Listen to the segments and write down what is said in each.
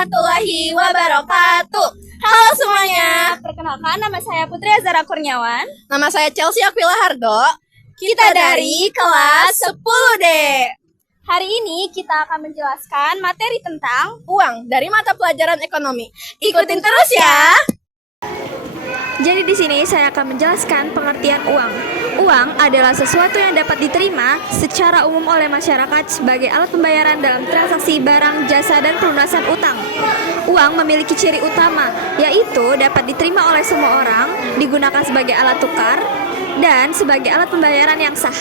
warahmatullahi wabarakatuh. Halo semuanya. Perkenalkan, nama saya Putri Azara Kurniawan. Nama saya Chelsea Aquila Hardo. Kita dari kelas 10D. Hari ini kita akan menjelaskan materi tentang Uang dari mata pelajaran ekonomi. ikutin terus ya. Jadi di sini saya akan menjelaskan pengertian uang. Uang adalah sesuatu yang dapat diterima secara umum oleh masyarakat sebagai alat pembayaran dalam transaksi barang, jasa, dan pelunasan utang. Uang memiliki ciri utama, yaitu dapat diterima oleh semua orang, digunakan sebagai alat tukar, dan sebagai alat pembayaran yang sah.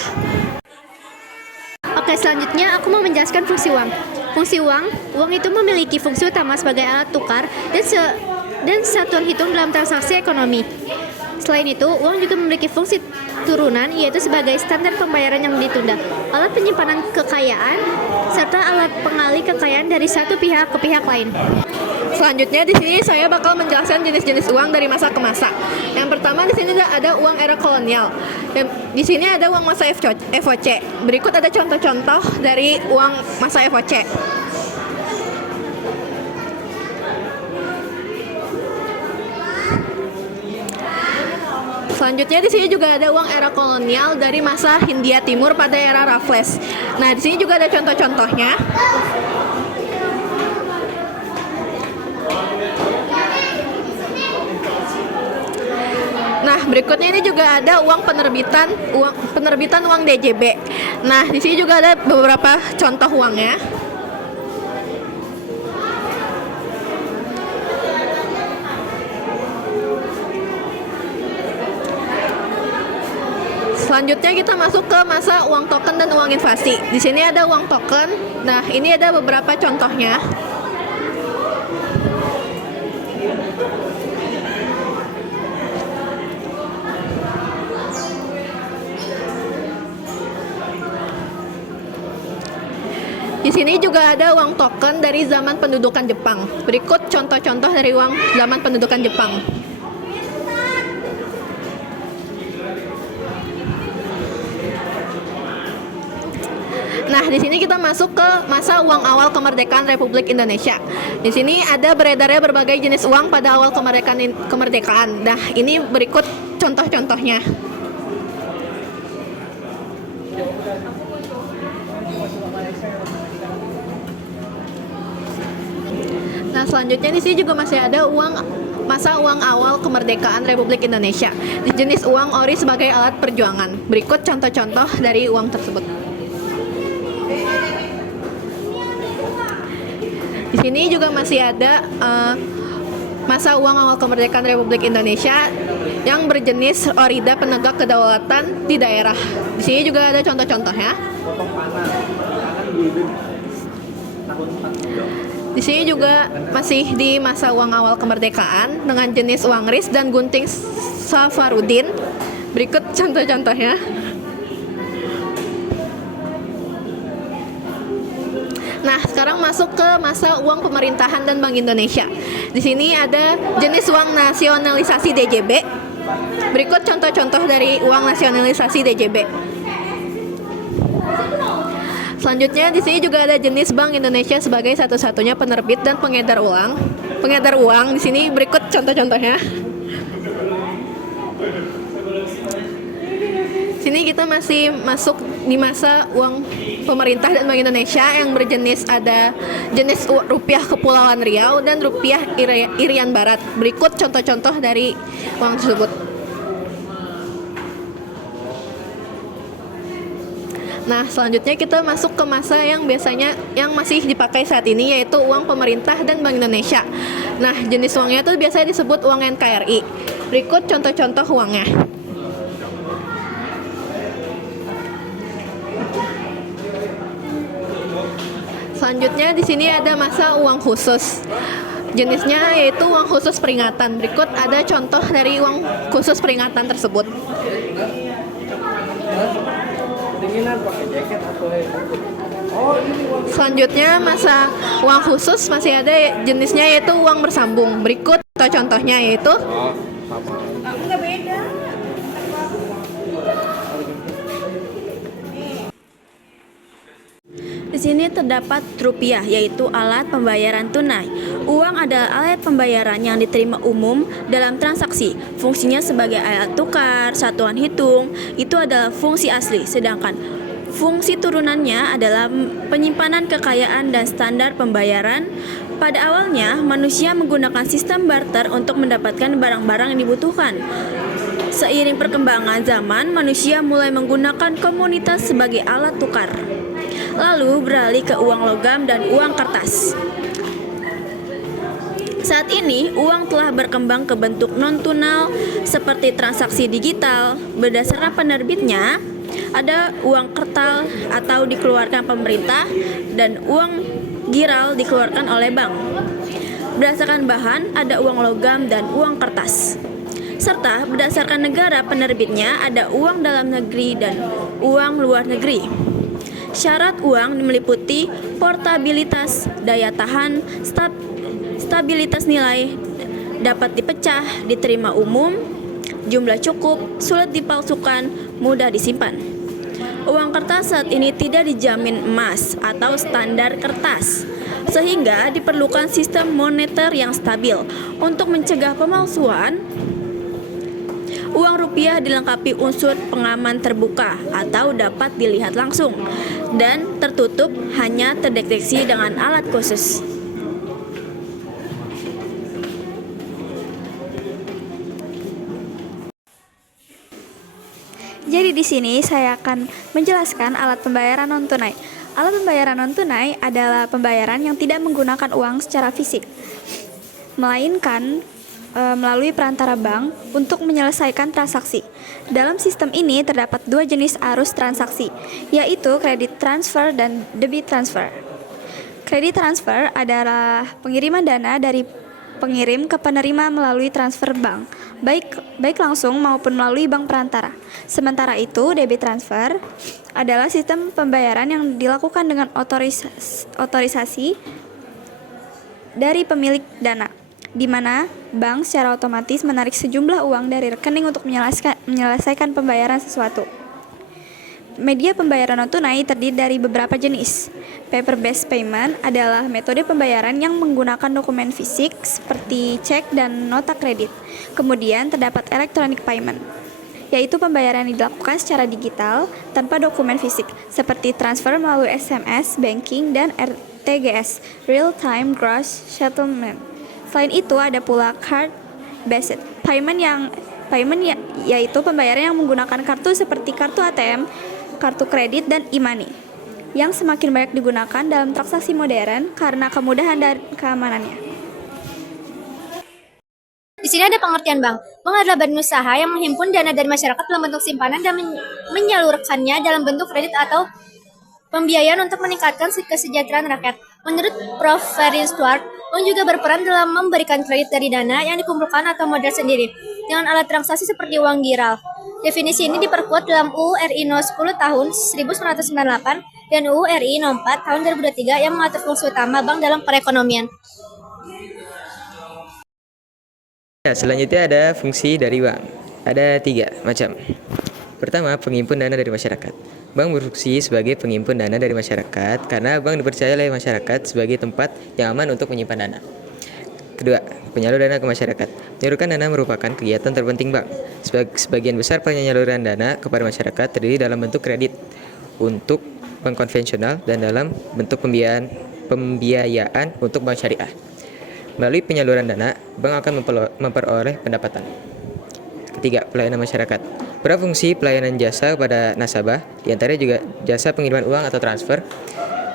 Oke, selanjutnya aku mau menjelaskan fungsi uang. Fungsi uang itu memiliki fungsi utama sebagai alat tukar dan satuan hitung dalam transaksi ekonomi. Selain itu, uang juga memiliki fungsi turunan, yaitu sebagai standar pembayaran yang ditunda, alat penyimpanan kekayaan, serta alat pengalih kekayaan dari satu pihak ke pihak lain. Selanjutnya di sini saya bakal menjelaskan jenis-jenis uang dari masa ke masa. Yang pertama di sini ada uang era kolonial. Di sini ada uang masa FOC. Berikut ada contoh-contoh dari uang masa FOC. Selanjutnya di sini juga ada uang era kolonial dari masa Hindia Timur pada era Raffles. Nah, di sini juga ada contoh-contohnya. Nah, berikutnya ini juga ada uang penerbitan uang DJB. Nah, di sini juga ada beberapa contoh uangnya. Selanjutnya kita masuk ke masa uang token dan uang inflasi. Di sini ada uang token. Nah, ini ada beberapa contohnya. Di sini juga ada uang token dari zaman pendudukan Jepang. Berikut contoh-contoh dari uang zaman pendudukan Jepang. Nah, di sini kita masuk ke masa uang awal kemerdekaan Republik Indonesia. Di sini ada beredarnya berbagai jenis uang pada awal kemerdekaan. Nah, ini berikut contoh-contohnya. Nah, selanjutnya di sini juga masih ada masa uang awal kemerdekaan Republik Indonesia. Di jenis uang ori sebagai alat perjuangan. Berikut contoh-contoh dari uang tersebut. Di sini juga masih ada masa uang awal kemerdekaan Republik Indonesia yang berjenis orida penegak kedaulatan di daerah. Di sini juga ada contoh-contohnya. Di sini juga masih di masa uang awal kemerdekaan dengan jenis uang RIS dan gunting Safarudin. Berikut contoh-contohnya. Nah, sekarang masuk ke masa uang pemerintahan dan Bank Indonesia. Di sini ada jenis uang nasionalisasi DJB. Berikut contoh-contoh dari uang nasionalisasi DJB. Selanjutnya di sini juga ada jenis Bank Indonesia sebagai satu-satunya penerbit dan pengedar uang. Di sini berikut contoh-contohnya. Sini kita masih masuk di masa uang pemerintah dan Bank Indonesia yang berjenis ada jenis rupiah Kepulauan Riau dan rupiah Irian Barat. Berikut contoh-contoh dari uang tersebut. Nah, selanjutnya kita masuk ke masa yang masih dipakai saat ini, yaitu uang pemerintah dan Bank Indonesia. Nah, jenis uangnya itu biasanya disebut uang NKRI. Berikut contoh-contoh uangnya. Selanjutnya di sini ada masa uang khusus. Jenisnya yaitu uang khusus peringatan. Berikut ada contoh dari uang khusus peringatan tersebut. Selanjutnya masa uang khusus masih ada jenisnya yaitu uang bersambung. Berikut contohnya yaitu Di sini terdapat rupiah, yaitu alat pembayaran tunai. Uang adalah alat pembayaran yang diterima umum dalam transaksi. Fungsinya sebagai alat tukar, satuan hitung, itu adalah fungsi asli. Sedangkan fungsi turunannya adalah penyimpanan kekayaan dan standar pembayaran. Pada awalnya, manusia menggunakan sistem barter untuk mendapatkan barang-barang yang dibutuhkan. Seiring perkembangan zaman, manusia mulai menggunakan komunitas sebagai alat tukar, lalu beralih ke uang logam dan uang kertas. Saat ini, uang telah berkembang ke bentuk non-tunal seperti transaksi digital. Berdasarkan penerbitnya, ada uang kertal atau dikeluarkan pemerintah dan uang giral dikeluarkan oleh bank. Berdasarkan bahan, ada uang logam dan uang kertas. Serta berdasarkan negara penerbitnya, ada uang dalam negeri dan uang luar negeri. Syarat uang meliputi portabilitas, daya tahan, stabilitas nilai, dapat dipecah, diterima umum, jumlah cukup, sulit dipalsukan, mudah disimpan. Uang kertas saat ini tidak dijamin emas atau standar kertas, sehingga diperlukan sistem moneter yang stabil. Untuk mencegah pemalsuan, uang rupiah dilengkapi unsur pengaman terbuka atau dapat dilihat langsung dan tertutup, hanya terdeteksi dengan alat khusus. Jadi di sini saya akan menjelaskan alat pembayaran non tunai. Alat pembayaran non tunai adalah pembayaran yang tidak menggunakan uang secara fisik, melainkan melalui perantara bank untuk menyelesaikan transaksi. Dalam sistem ini terdapat dua jenis arus transaksi, yaitu credit transfer dan debit transfer. Credit transfer adalah pengiriman dana dari pengirim ke penerima melalui transfer bank, baik langsung maupun melalui bank perantara. Sementara itu, debit transfer adalah sistem pembayaran yang dilakukan dengan otorisasi dari pemilik dana, di mana bank secara otomatis menarik sejumlah uang dari rekening untuk menyelesaikan pembayaran sesuatu. Media pembayaran non-tunai terdiri dari beberapa jenis. Paper-based payment adalah metode pembayaran yang menggunakan dokumen fisik seperti cek dan nota kredit. Kemudian terdapat electronic payment, yaitu pembayaran yang dilakukan secara digital tanpa dokumen fisik, seperti transfer melalui SMS, banking, dan RTGS, real-time gross settlement. Selain itu, ada pula card-based payment yaitu pembayaran yang menggunakan kartu seperti kartu ATM, kartu kredit, dan e-money, yang semakin banyak digunakan dalam transaksi modern karena kemudahan dan keamanannya. Di sini ada pengertian bank. Bank adalah badan usaha yang menghimpun dana dari masyarakat dalam bentuk simpanan dan menyalurkannya dalam bentuk kredit atau pembiayaan untuk meningkatkan kesejahteraan rakyat. Menurut Prof. Ferry Stuart, bank juga berperan dalam memberikan kredit dari dana yang dikumpulkan atau modal sendiri dengan alat transaksi seperti uang giral. Definisi ini diperkuat dalam UU RI No. 10 tahun 1998 dan UU RI No. 4 tahun 2023 yang mengatur fungsi utama bank dalam perekonomian. Ya, selanjutnya ada fungsi dari bank. Ada 3 macam. Pertama, penghimpun dana dari masyarakat. Bank berfungsi sebagai penghimpun dana dari masyarakat karena bank dipercaya oleh masyarakat sebagai tempat yang aman untuk menyimpan dana. Kedua, penyalur dana ke masyarakat. Menyalurkan dana merupakan kegiatan terpenting bank. Sebagian besar penyaluran dana kepada masyarakat terdiri dalam bentuk kredit untuk bank konvensional dan dalam bentuk pembiayaan untuk bank syariah. Melalui penyaluran dana, bank akan memperoleh pendapatan. Ketiga, pelayanan masyarakat. Berfungsi pelayanan jasa kepada nasabah, diantaranya juga jasa pengiriman uang atau transfer,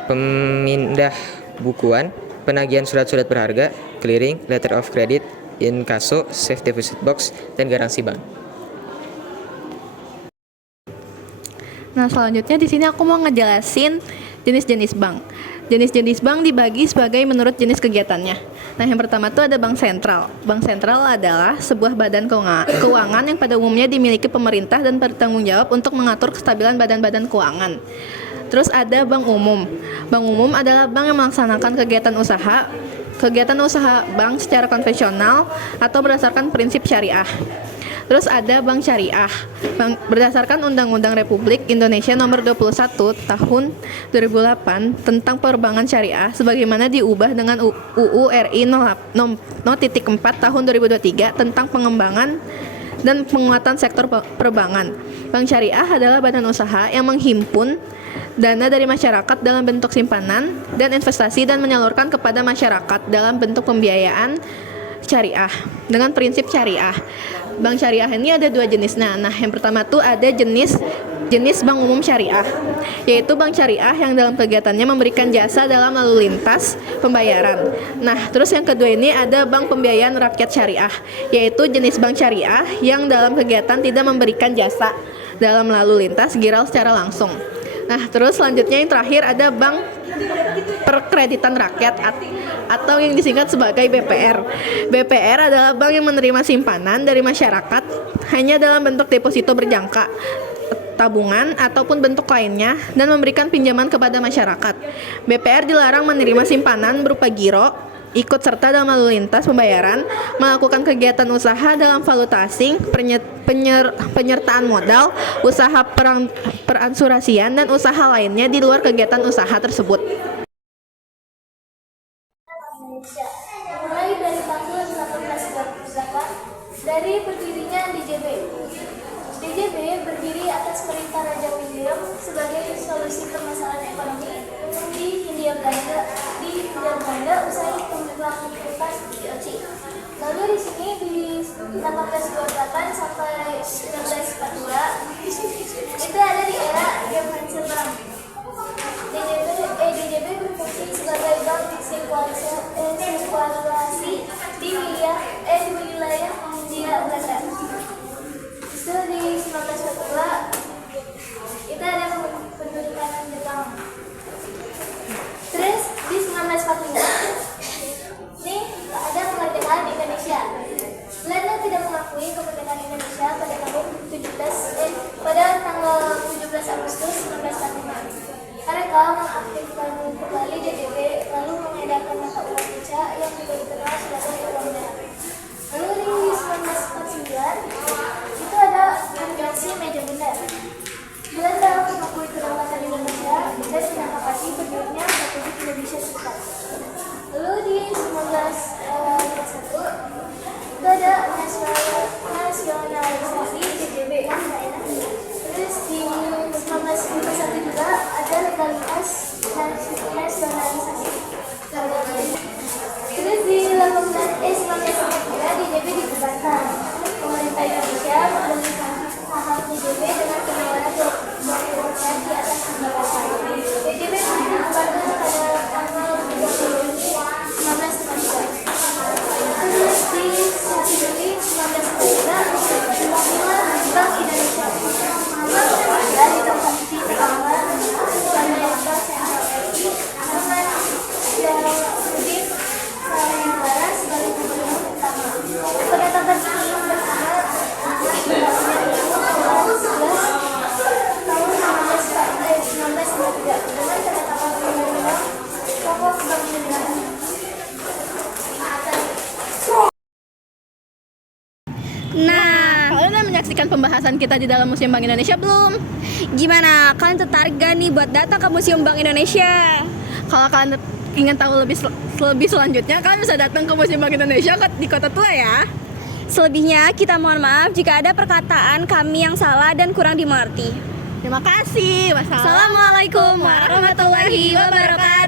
pemindah bukuan, penagihan surat-surat berharga, clearing, letter of credit, inkaso, safe deposit box, dan garansi bank. Nah, selanjutnya di sini aku mau ngejelasin jenis-jenis bank. Jenis-jenis bank dibagi sebagai menurut jenis kegiatannya. Nah, yang pertama itu ada bank sentral. Bank sentral adalah sebuah badan keuangan yang pada umumnya dimiliki pemerintah dan bertanggung jawab untuk mengatur kestabilan badan-badan keuangan. Terus ada bank umum. Bank umum adalah bank yang melaksanakan kegiatan usaha bank secara konvensional atau berdasarkan prinsip syariah. Terus ada bank syariah. Berdasarkan Undang-Undang Republik Indonesia Nomor 21 Tahun 2008 tentang perbankan syariah sebagaimana diubah dengan UU RI 0.4 Tahun 2023 tentang pengembangan dan penguatan sektor perbankan. Bank syariah adalah badan usaha yang menghimpun dana dari masyarakat dalam bentuk simpanan dan investasi dan menyalurkan kepada masyarakat dalam bentuk pembiayaan syariah dengan prinsip syariah. Bank syariah ini ada dua jenisnya. Nah, yang pertama tuh ada jenis bank umum syariah, yaitu bank syariah yang dalam kegiatannya memberikan jasa dalam lalu lintas pembayaran. Nah, terus yang kedua ini ada bank pembiayaan rakyat syariah, yaitu jenis bank syariah yang dalam kegiatan tidak memberikan jasa dalam lalu lintas giral secara langsung. Nah, terus selanjutnya yang terakhir ada bank perkreditan rakyat atau yang disingkat sebagai BPR. BPR adalah bank yang menerima simpanan dari masyarakat hanya dalam bentuk deposito berjangka, tabungan ataupun bentuk lainnya dan memberikan pinjaman kepada masyarakat. BPR dilarang menerima simpanan berupa giro, ikut serta dalam lalu lintas pembayaran, melakukan kegiatan usaha dalam valuta asing, penyertaan modal, usaha peransurasian dan usaha lainnya di luar kegiatan usaha tersebut. Mulai dari tahun 1828 dari berdirinya DJB. DJB berdiri atas perintah Raja William sebagai solusi permasalahan ekonomi di Hindia Belanda usai pembebasan VOC. Lalu di sini di 1828 sampai 1942 itu ada di era Gemeinschap. DJB berfungsi sebagai bank sirkulasi di wilayah Hindia Belanda. Itu di 1942 itu ada pendudukan Jepang. Terus di 1945 ini ada kemerdekaan Indonesia. Belanda tidak mengakui kemerdekaan Indonesia pada tanggal 17 Agustus 1945. Mereka mengaktifkan kembali DJB lalu mengedarkan mata uang rupiah yang juga dikenal sebagai uang merah. Lalu di 1949 itu ada konvensi meja bundar. Belanda mengakui kedaulatan Indonesia dan menyepakati berdirinya Republik Indonesia Serikat. Lalu di 1951 itu ada nasionalisasi DJB. Terus di 1951 juga ada legalitas nasionalisasi. Terus di 1993 DJB dibubarkan. Pemerintah Indonesia membelikan saham DJB dengan penawaran 20% di atas pembayaran. DJB dibubarkan pada tanggal 30 Juni 1993. Terus di 1 Juli 1993 dibangunlah Bank Indonesia. Bank Indonesia ditempati pertama oleh Bank Sentral RI dengan Jalaluddin Negara sebagai gubernur utama. Penetapan ini bersama tahun 1993 dengan penetapan undang-undang pokok Bank Indonesia. Nah, kalian udah menyaksikan pembahasan kita di dalam Museum Bank Indonesia belum? Gimana? Kalian tertarik gak nih buat datang ke Museum Bank Indonesia? Kalau kalian ingin tahu lebih selanjutnya, kalian bisa datang ke Museum Bank Indonesia di Kota Tua ya. Selebihnya, kita mohon maaf jika ada perkataan kami yang salah dan kurang dimengerti. Terima kasih. Assalamualaikum warahmatullahi wabarakatuh.